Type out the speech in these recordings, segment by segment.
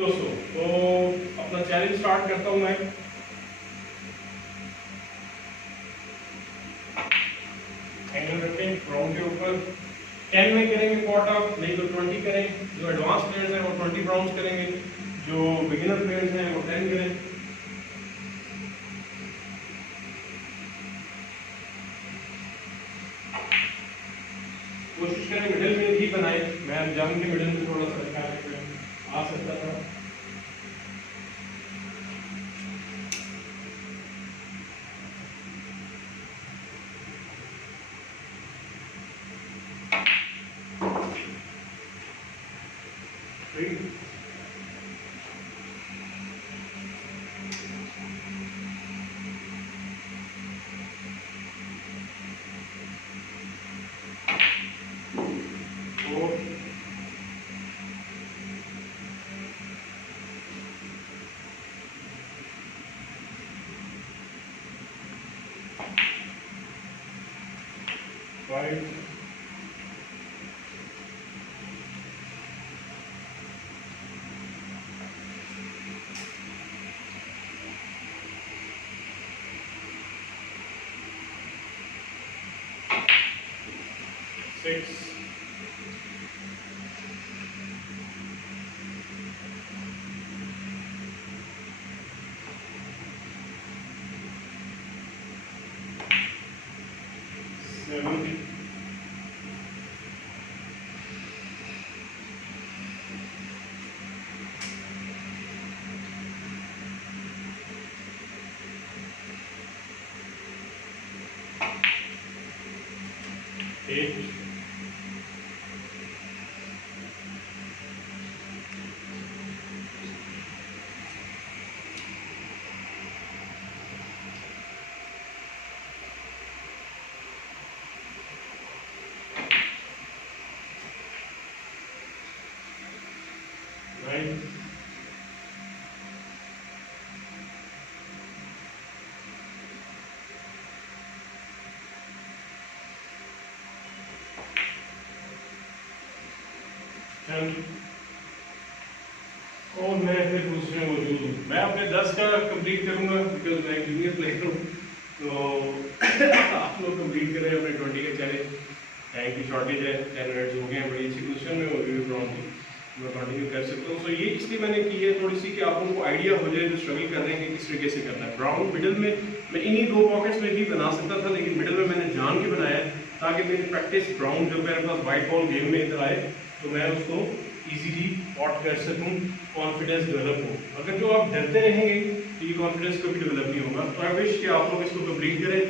दोस्तों, तो अपना चैलेंज स्टार्ट करता हूँ मैं। एंगल रखें ब्राउन के ऊपर। 10 में करेंगे पॉट अप, नहीं तो 20 करें। जो एडवांस प्लेयर्स हैं वो 20 ब्राउन्स करेंगे, जो बिगिनर प्लेयर्स हैं वो 10 करें। कोशिश करें मिडिल में ही बनाए। मैं जंग के मिडिल में थोड़ा सा आ सकता था। Five, six, seven, 8, 9, 10। और मैं फिर दूसरे मौजूद हूँ। मैं अपने 10 का कंप्लीट करूँगा बिकॉज मैं जूनियर प्लेयर हूँ। तो आप लोग कंप्लीट करें अपने 20 का चैलेंज। टाइम की शॉर्टेज है, 10 मिनट्स हो गए हैं। बड़ी अच्छी पोजिशन में वो भी ब्राउन की मैं कंटिन्यू कर सकता हूँ। तो ये इसलिए मैंने की है थोड़ी सी कि आप लोगों को आइडिया हो जाए जो स्ट्रगल कर रहे हैं कि किस तरीके से करना है। ब्राउन मिडिल में मैं इन्हीं 2 पॉकेट्स में भी बना सकता था, लेकिन मिडिल में मैंने जान के बनाया ताकि मेरी प्रैक्टिस ब्राउन जब मेरे पास वाइट बॉल गेम में इधर आए तो मैं उसको इजीली पॉट कर सकूं, कॉन्फिडेंस डेवलप हो। अगर जो आप डरते रहेंगे तो ये कॉन्फिडेंस कभी डेवलप नहीं होगा। तो आई विश कि आप लोग इसको कंप्लीट करें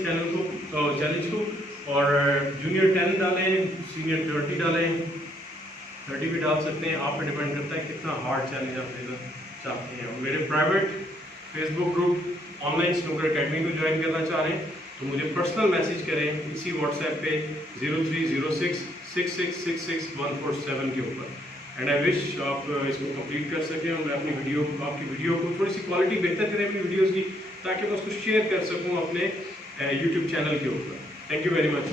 चैलेंज को और जूनियर 10 डालें, सीनियर 20 डालें, 30 भी डाल सकते हैं। आप पे डिपेंड करता है कितना हार्ड चैलेंज आप लेना चाहते हैं। मेरे private Facebook group online snooker academy को ज्वाइन करना चाह रहे हैं तो मुझे पर्सनल मैसेज करें इसी व्हाट्सएप पे 0306 6666 147 के ऊपर। एंड आई विश आप इसको कंप्लीट कर सकें और मैं अपनी आपकी वीडियो को थोड़ी सी क्वालिटी बेहतर करें अपनी वीडियोज़ की, ताकि मैं उसको शेयर कर सकूँ अपने यूट्यूब चैनल के ऊपर। Thank you very much.